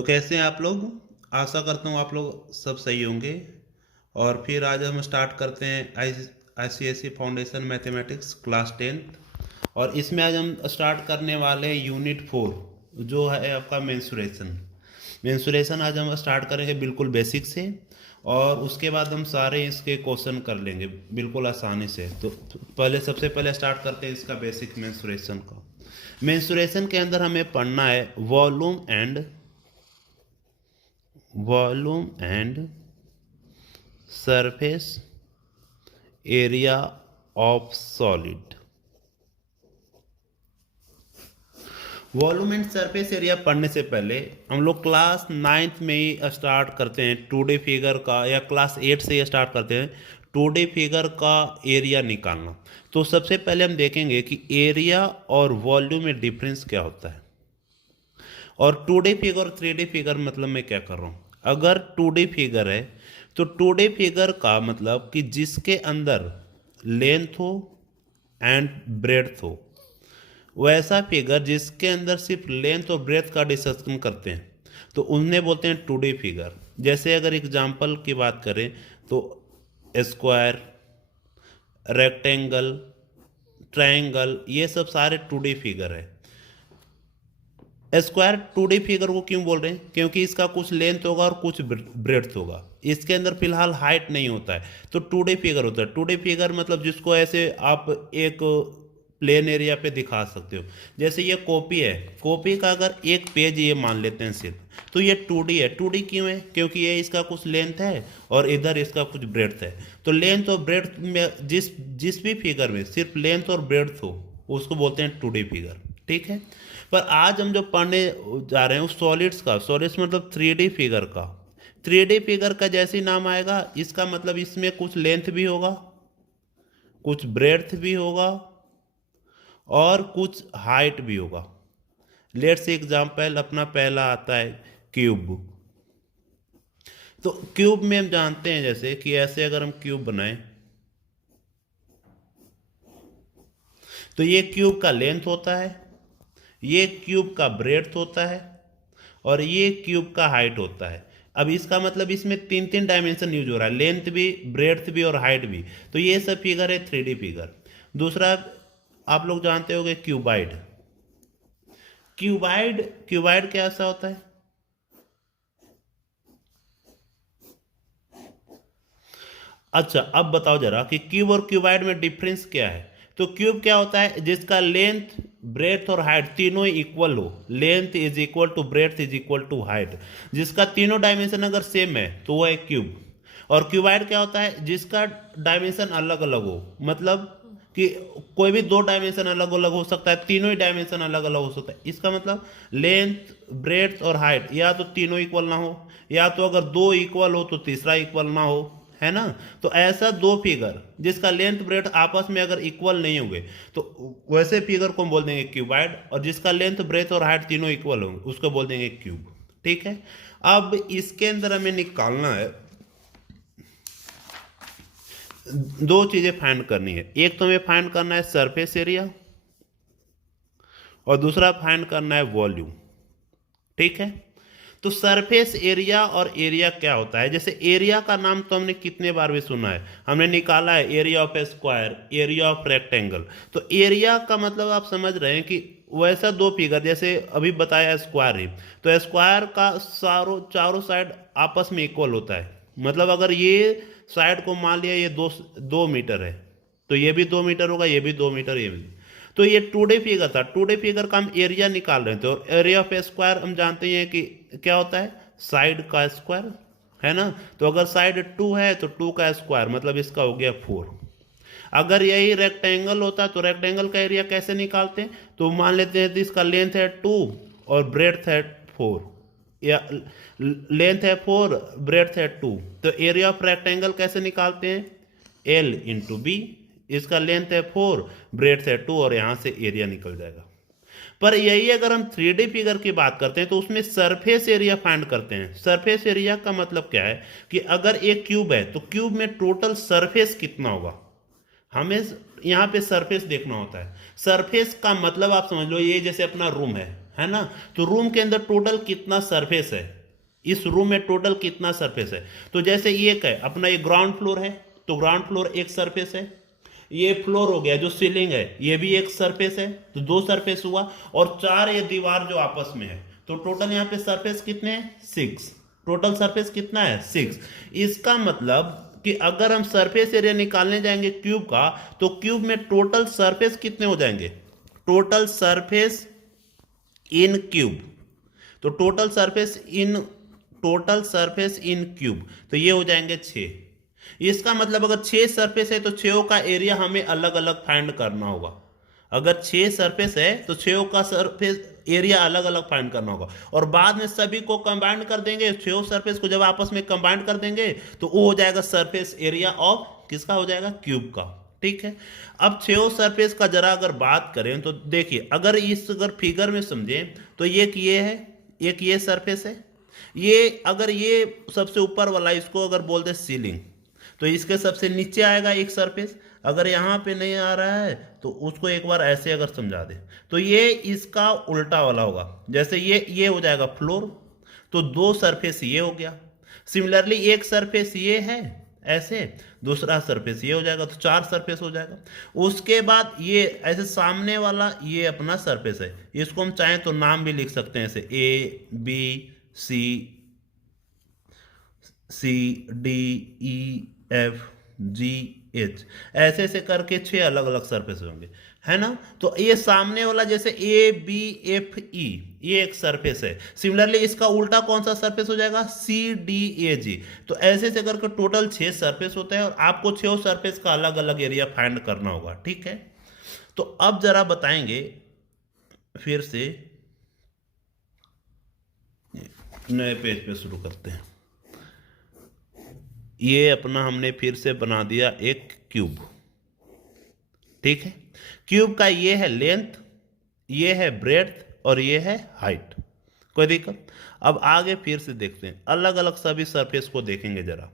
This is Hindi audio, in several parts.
तो कैसे हैं आप लोग? आशा करता हूँ आप लोग सब सही होंगे। और फिर आज हम स्टार्ट करते हैं ICSE foundation mathematics class 10th। और इसमें आज हम स्टार्ट करने वाले हैं यूनिट 4, जो है आपका मेंसुरेशन। मेंसुरेशन आज हम स्टार्ट करेंगे बिल्कुल बेसिक से, और उसके बाद हम सारे इसके क्वेश्चन कर लेंगे बिल्कुल आसानी से। तो पहले सबसे पहले स्टार्ट करते हैं इसका बेसिक मेंसुरेशन का। मेंसुरेशन के अंदर हमें पढ़ना है volume and surface area of solid. Volume and surface area पढ़ने से पहले हम लोग क्लास 9th में ही स्टार्ट करते हैं 2D फिगर का, या क्लास 8 से ही स्टार्ट करते हैं 2D फिगर का एरिया निकालना। तो सबसे पहले हम देखेंगे कि एरिया और वॉल्यूम में डिफरेंस क्या होता है, और 2D फिगर और 3D फिगर मतलब मैं क्या कर रहा हूँ। अगर 2D फिगर है तो 2D फिगर का मतलब कि जिसके अंदर लेंथ हो एंड ब्रेड्थ हो, वैसा फिगर जिसके अंदर सिर्फ लेंथ और ब्रेथ का डिस्कशन करते हैं तो उन्हें बोलते हैं 2D फिगर। जैसे अगर एग्जांपल की बात करें तो स्क्वायर, रेक्टेंगल, ट्रायंगल, ये सब सारे 2D फिगर है। स्क्वायर 2D फिगर को क्यों बोल रहे हैं? क्योंकि इसका कुछ लेंथ होगा और कुछ ब्रेड्थ होगा, इसके अंदर फिलहाल हाइट नहीं होता है, तो 2D फिगर होता है। 2D फिगर मतलब जिसको ऐसे आप एक प्लेन एरिया पे दिखा सकते हो। जैसे ये कॉपी है, कॉपी का अगर एक पेज ये मान लेते हैं सिर्फ, तो ये 2D है। 2D क्यों है? क्योंकि ये इसका कुछ लेंथ है और इधर इसका कुछ ब्रेड्थ है। तो लेंथ और ब्रेड्थ में जिस जिस भी फिगर में सिर्फ लेंथ और ब्रेड्थ हो उसको बोलते हैं 2D फिगर। ठीक है। पर आज हम जो पढ़ने जा रहे हैं उस सॉलिड्स का, सॉलिड्स मतलब 3D फिगर का। 3D फिगर का जैसे ही नाम आएगा, इसका मतलब इसमें कुछ लेंथ भी होगा, कुछ ब्रेड्थ भी होगा और कुछ हाइट भी होगा। लेट्स एग्जांपल अपना पहला आता है क्यूब। तो क्यूब में हम जानते हैं जैसे कि ऐसे अगर हम क्यूब बनाएं तो ये क्यूब का लेंथ होता है, ये क्यूब का ब्रेड्थ होता है और ये क्यूब का हाइट होता है। अब इसका मतलब इसमें तीन तीन डायमेंशन यूज हो रहा है, लेंथ भी, ब्रेड्थ भी और हाइट भी। तो ये सब फिगर है 3D फिगर। दूसरा आप लोग जानते होंगे क्यूबाइड। क्यूबाइड क्यूबाइड कैसा होता है? अच्छा, अब बताओ जरा कि क्यूब और क्यूबाइड में डिफरेंस क्या है। तो क्यूब क्या होता है? जिसका लेंथ, ब्रेथ और हाइट तीनों इक्वल हो। Length is equal to breadth is equal to height, जिसका तीनों डायमेंशन अगर सेम है तो वो है क्यूब। और क्यूबाइड क्या होता है? जिसका डायमेंशन अलग अलग हो, मतलब कि कोई भी दो डायमेंशन अलग अलग हो सकता है, तीनों ही डायमेंशन अलग अलग हो सकता है। इसका मतलब लेंथ, ब्रेथ और हाइट या तो तीनों इक्वल ना हो, या तो अगर दो इक्वल हो तो तीसरा इक्वल ना हो, है ना। तो ऐसा दो फिगर जिसका लेंथ ब्रेथ आपस में अगर इक्वल नहीं होंगे तो वैसे फिगर को हम बोल देंगे क्यूबाइड, और जिसका लेंथ ब्रेथ और हाइट तीनों इक्वल होंगे उसको बोल देंगे क्यूब। ठीक है। अब इसके अंदर हमें निकालना है, दो चीजें फाइंड करनी है। एक तो हमें फाइंड करना है सरफेस एरिया और दूसरा फाइंड करना है वॉल्यूम। ठीक है। तो सरफेस एरिया और एरिया क्या होता है? जैसे एरिया का नाम तो हमने कितने बार भी सुना है, हमने निकाला है area of A square, area of rectangle. तो एरिया का मतलब आप समझ रहे हैं कि वैसा दो फिगर, जैसे अभी बताया स्क्वायर ही, तो स्क्वायर का चारों साइड आपस में इक्वल होता है। मतलब अगर ये साइड को मान लिया ये 2 मीटर है तो ये भी 2 मीटर होगा, ये भी 2 मीटर, ये भी। तो ये 2D फिगर था। 2D फिगर का हम एरिया निकाल रहे थे, और एरिया ऑफ स्क्वायर हम जानते हैं कि क्या होता है? साइड का स्क्वायर, है ना। तो अगर साइड 2 है तो 2 का स्क्वायर, मतलब इसका हो गया 4। अगर यही रेक्टेंगल होता तो रेक्टेंगल का एरिया कैसे निकालते हैं? तो मान लेते हैं कि इसका लेंथ है 2 और ब्रेड्थ है 4, या लेंथ है 4, ब्रेड्थ है 2, तो एरिया ऑफ रेक्टेंगल कैसे निकालते हैं? L×B। इसका लेंथ है 4, ब्रेड्थ है 2 और यहां से एरिया निकल जाएगा। पर यही अगर हम 3D फिगर की बात करते हैं तो उसमें सरफेस एरिया फाइंड करते हैं। सरफेस एरिया का मतलब क्या है कि अगर एक क्यूब है तो क्यूब में टोटल सरफेस कितना होगा, हमें यहाँ पे सरफेस देखना होता है। सरफेस का मतलब आप समझ लो ये जैसे अपना रूम है है ना। तो रूम के अंदर टोटल कितना सरफेस है, इस रूम में टोटल कितना सरफेस है। तो जैसे ये है अपना, ये ग्राउंड फ्लोर है, तो ग्राउंड फ्लोर एक सरफेस है, ये फ्लोर हो गया जो सीलिंग है ये भी एक सरफेस है, तो दो सरफेस हुआ, और चार ये दीवार जो आपस में है, तो टोटल यहाँ पे सरफेस कितने हैं, 6। टोटल सरफेस कितना है, 6। इसका मतलब कि अगर हम सरफेस एरिया निकालने जाएंगे क्यूब का, तो क्यूब में टोटल सरफेस कितने हो जाएंगे, टोटल सरफेस इन क्यूब, तो टोटल सरफेस इन क्यूब, तो ये हो जाएंगे 6। इसका मतलब अगर 6 सरफेस है तो 6 का एरिया हमें अलग अलग फाइंड करना होगा। अगर 6 सरफेस है तो 6 का सरफेस एरिया अलग अलग फाइंड करना होगा, और बाद में सभी को कंबाइंड कर देंगे, 6 सरफेस को जब आपस में कंबाइंड कर देंगे तो वो हो जाएगा सरफेस एरिया ऑफ किसका, हो जाएगा क्यूब का। ठीक है। अब 6 सरफेस का जरा अगर बात करें तो देखिए, अगर फिगर में समझें तो एक ये है, एक ये सरफेस है, ये अगर ये सबसे ऊपर वाला इसको अगर बोलते सीलिंग, तो इसके सबसे नीचे आएगा एक सरफेस। अगर यहाँ पे नहीं आ रहा है तो उसको एक बार ऐसे अगर समझा दे तो ये इसका उल्टा वाला होगा, जैसे ये हो जाएगा फ्लोर, तो 2 सरफेस ये हो गया। सिमिलरली एक सरफेस ये है ऐसे, दूसरा सरफेस ये हो जाएगा, तो 4 सरफेस हो जाएगा। उसके बाद ये ऐसे सामने वाला ये अपना सरफेस है, इसको हम चाहें तो नाम भी लिख सकते हैं ऐसे ABCDEFGH, ऐसे ऐसे करके 6 अलग अलग सरफेस होंगे, है ना। तो ये सामने वाला जैसे ABFE ये एक सरफेस है, सिमिलरली इसका उल्टा कौन सा सरफेस हो जाएगा, CDAG। तो ऐसे ऐसे करके टोटल 6 सरफेस होते हैं, और आपको 6 सरफेस का अलग अलग एरिया फाइंड करना होगा। ठीक है। तो अब जरा बताएंगे फिर से, नए पेज पे शुरू करते हैं। ये अपना हमने फिर से बना दिया एक क्यूब। ठीक है। क्यूब का ये है लेंथ, ये है ब्रेड्थ, और ये है हाइट। कोई दिक्कत। अब आगे फिर से देखते हैं, अलग अलग सभी सरफेस को देखेंगे जरा।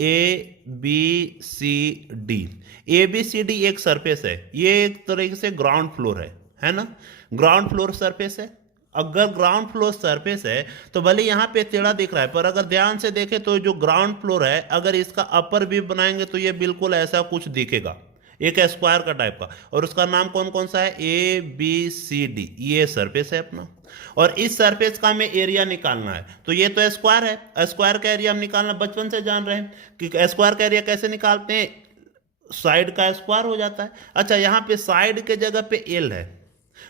ABCD, ABCD एक सरफेस है, ये एक तरीके से ग्राउंड फ्लोर है ना। ग्राउंड फ्लोर सरफेस है। अगर ग्राउंड फ्लोर सरफेस है तो भले यहाँ पे टेढ़ा दिख रहा है, पर अगर ध्यान से देखें तो जो ग्राउंड फ्लोर है, अगर इसका अपर व्यू बनाएंगे तो ये बिल्कुल ऐसा कुछ दिखेगा, एक स्क्वायर का टाइप का, और उसका नाम कौन कौन सा है, ABCD, ये सरफेस है अपना। और इस सरफेस का हमें एरिया निकालना है, तो ये तो स्क्वायर है, स्क्वायर का एरिया हम निकालना बचपन से जान रहे हैं कि स्क्वायर का एरिया कैसे निकालते हैं, साइड का स्क्वायर हो जाता है। अच्छा, यहाँ पे साइड के जगह पे L है,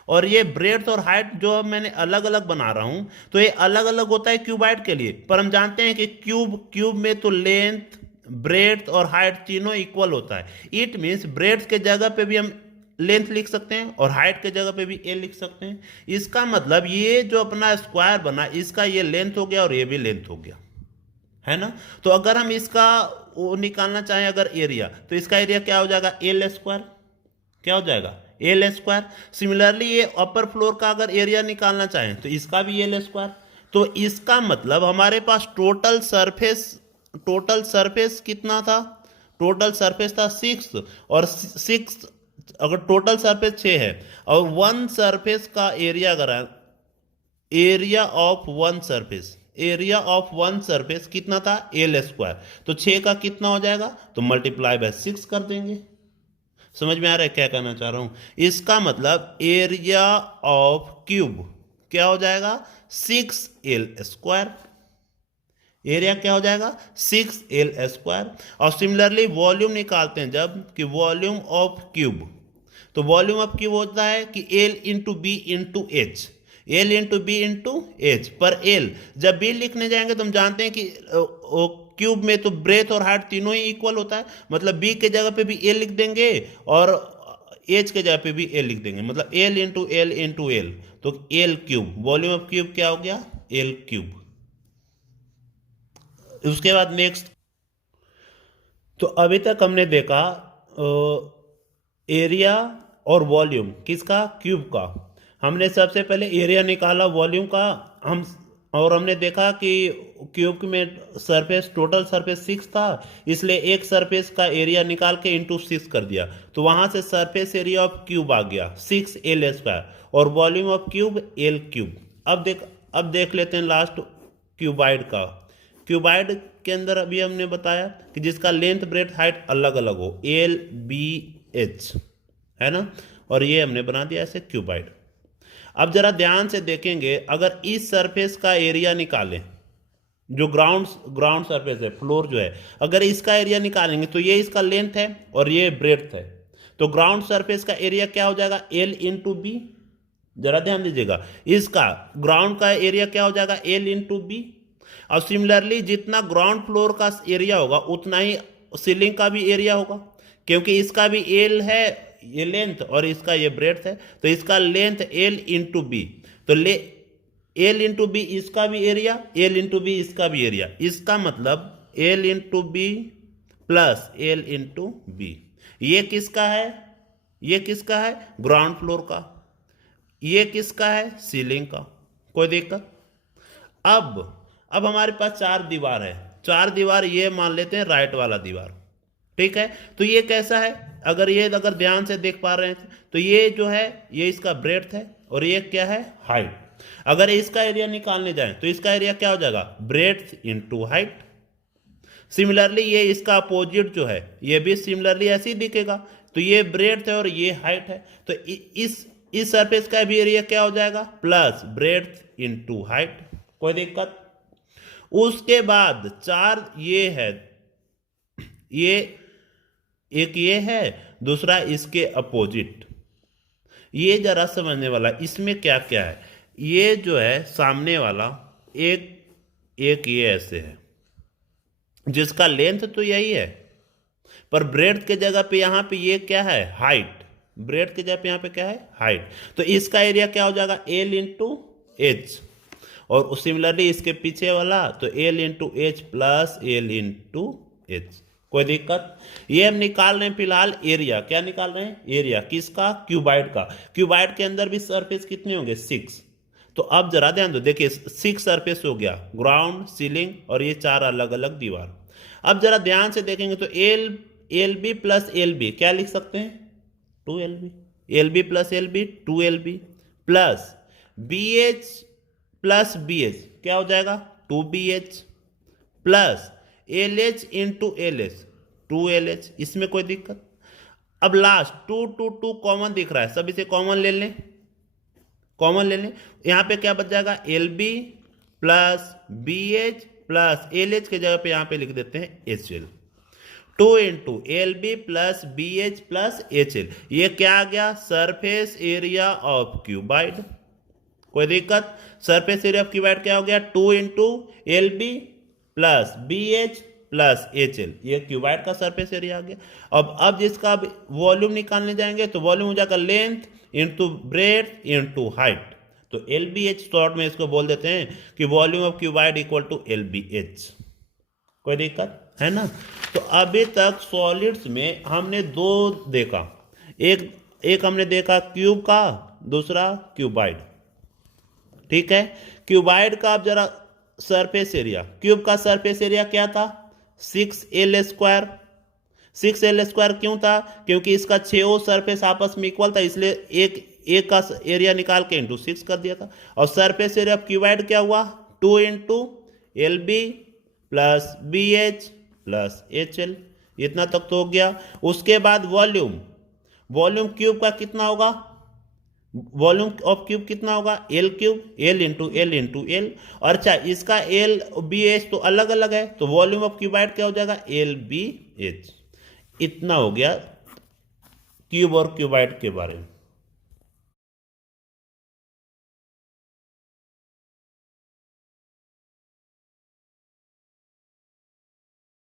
और ये ब्रेड्थ और हाइट जो मैंने अलग अलग बना रहा हूं, तो ये अलग अलग होता है क्यूबाइड के लिए, पर हम जानते हैं कि क्यूब में तो लेंथ, ब्रेड्थ और हाइट तीनों इक्वल होता है। इट मीन्स ब्रेड्थ के जगह पे भी हम लेंथ लिख सकते हैं, और हाइट के जगह पे भी ए लिख सकते हैं। इसका मतलब ये जो अपना स्क्वायर बना, इसका ये लेंथ हो गया और ये भी लेंथ हो गया, है ना। तो अगर हम इसका वो निकालना चाहें अगर एरिया, तो इसका एरिया क्या हो जाएगा, L स्क्वायर, क्या हो जाएगा, L स्क्वायर। सिमिलरली ये अपर फ्लोर का अगर एरिया निकालना चाहें तो इसका भी L स्क्वायर। तो इसका मतलब हमारे पास टोटल सरफेस कितना था, टोटल सरफेस था 6, और 6 अगर टोटल सरफेस 6 है, और वन सरफेस का एरिया अगर एरिया ऑफ वन सरफेस कितना था, L स्क्वायर। तो 6 का कितना हो जाएगा, तो मल्टीप्लाई बाय 6 कर देंगे। समझ में आ रहा है क्या कहना चाह रहा हूं। इसका मतलब एरिया ऑफ क्यूब क्या हो जाएगा, 6L स्क्वायर। एरिया क्या हो जाएगा, 6L स्क्वायर। और सिमिलरली वॉल्यूम निकालते हैं जब, कि वॉल्यूम ऑफ क्यूब, तो वॉल्यूम ऑफ क्यूब होता है कि L into B into H, L into B into H. पर L जब B लिखने जाएंगे तो हम जानते हैं कि क्यूब में तो ब्रेथ और हाइट तीनों ही इक्वल होता है, मतलब B के जगह पे भी A लिख देंगे और H के जगह पे भी A लिख देंगे, मतलब L into L into L, तो L cube, volume of cube क्या हो गया, L क्यूब। उसके बाद नेक्स्ट, तो अभी तक हमने देखा एरिया और वॉल्यूम किसका, क्यूब का। हमने सबसे पहले एरिया निकाला वॉल्यूम का, हम और हमने देखा कि क्यूब में सरफेस टोटल सरफेस 6 था, इसलिए एक सरफेस का एरिया निकाल के इंटू 6 कर दिया, तो वहां से सरफेस एरिया ऑफ क्यूब आ गया 6L² और वॉल्यूम ऑफ क्यूब L³। अब देख लेते हैं लास्ट क्यूबाइड का। क्यूबाइड के अंदर अभी हमने बताया कि जिसका लेंथ ब्रेड्थ हाइट अलग अलग हो, LBH, है ना, और ये हमने बना दिया ऐसे क्यूबाइड। अब जरा ध्यान से देखेंगे, अगर इस सरफेस का एरिया निकालें, जो ग्राउंड सरफेस है, फ्लोर जो है, अगर इसका एरिया निकालेंगे तो ये इसका लेंथ है और ये ब्रेड्थ है, तो ग्राउंड सरफेस का एरिया क्या हो जाएगा, L इंटू बी। जरा ध्यान दीजिएगा, इसका ग्राउंड का एरिया क्या हो जाएगा, L इंटू बी। और सिमिलरली जितना ग्राउंड फ्लोर का एरिया होगा उतना ही सीलिंग का भी एरिया होगा, क्योंकि इसका भी L है ये लेंथ और इसका ये ब्रेड्थ है, तो इसका लेंथ L इंटू बी, तो L इंटू बी इसका भी एरिया, L इंटू बी इसका भी एरिया, इसका मतलब L into B plus L into B. ये किसका है, ये किसका है, ग्राउंड फ्लोर का, ये किसका है, सीलिंग का। कोई दिक्कत? अब हमारे पास 4 दीवार है, 4 दीवार, ये मान लेते हैं राइट वाला दीवार, ठीक है। तो ये कैसा है, अगर ध्यान से देख पा रहे हैं तो ये जो है ये इसका ब्रेड्थ है और ये क्या है, हाइट। अगर इसका एरिया निकालने जाएं तो इसका एरिया क्या हो जाएगा, ब्रेड्थ इंटू हाइट। सिमिलरली ये इसका अपोजिट जो है ये भी सिमिलरली ऐसे ही दिखेगा, तो ये ब्रेड्थ है और ये हाइट है, तो इस सरफेस का भी एरिया क्या हो जाएगा, प्लस ब्रेड्थ इंटू हाइट। कोई दिक्कत? उसके बाद 4 ये है, ये एक ये है, दूसरा इसके अपोजिट। ये जरा समझने वाला, इसमें क्या क्या है, ये जो है सामने वाला एक ये ऐसे है जिसका लेंथ तो यही है, पर ब्रेड्थ के जगह पे यहां पे ये क्या है, हाइट। ब्रेड्थ के जगह पे यहां पे क्या है, हाइट, तो इसका एरिया क्या हो जाएगा, L इंटू H। और सिमिलरली इसके पीछे वाला तो L into H plus L into H। कोई दिक्कत? ये हम निकाल रहे हैं फिलहाल एरिया। क्या निकाल रहे हैं, एरिया किसका, क्यूबाइड का। क्यूबाइड के अंदर भी सरफेस कितने होंगे, 6। तो अब जरा ध्यान दो, देखिए 6 सरफेस हो गया, ग्राउंड, सीलिंग और ये 4 अलग अलग दीवार। अब जरा ध्यान से देखेंगे तो LB प्लस LB क्या लिख सकते हैं, 2LB। LB plus LB 2LB plus BH plus BH क्या हो जाएगा, 2BH plus LH into LH 2LH। इसमें कोई दिक्कत? अब लास्ट 2 कॉमन दिख रहा है, सब इसे कॉमन ले लें, कॉमन ले लें। यहां पे क्या बच जाएगा, LB plus BH plus LH के जगह पे यहां पे लिख देते हैं HL। 2 into LB plus BH plus HL, ये क्या आ गया, सरफेस एरिया ऑफ क्यूबाइड। कोई दिक्कत? सरफेस एरिया ऑफ क्यूबाइड क्या हो गया, 2 into LB plus BH plus HL, ये क्यूबाइड का सरफेस एरिया आ गया। अब जिसका वॉल्यूम निकालने जाएंगे तो वॉल्यूम हो जाएगा length into breadth into height, तो LBH शॉर्ट में इसको बोल देते हैं कि volume of cuboid equal to LBH। कोई दिक्कत है ना? तो अभी तक सॉलिड्स में हमने 2 देखा, एक हमने देखा क्यूब का, दूसरा क्यूबाइड, ठीक है। क्यूबाइड का अब जरा सरफेस एरिया, क्यूब का सरफेस एरिया क्या था, 6L²। 6L² क्यों था, क्योंकि इसका 6 सरफेस आपस में इक्वल था, इसलिए एक का एरिया निकाल के इंटू 6 कर दिया था। और सरफेस एरिया ऑफ क्यूबाइड क्या हुआ, 2 into LB plus BH plus HL। इतना तक तो हो गया। उसके बाद वॉल्यूम क्यूब का कितना होगा, वॉल्यूम ऑफ क्यूब कितना होगा, L³ L इंटू L। और अच्छा, इसका LBH तो अलग अलग है, तो वॉल्यूम ऑफ क्यूबाइड क्या हो जाएगा, LBH। इतना हो गया क्यूब और क्यूबाइड के बारे में।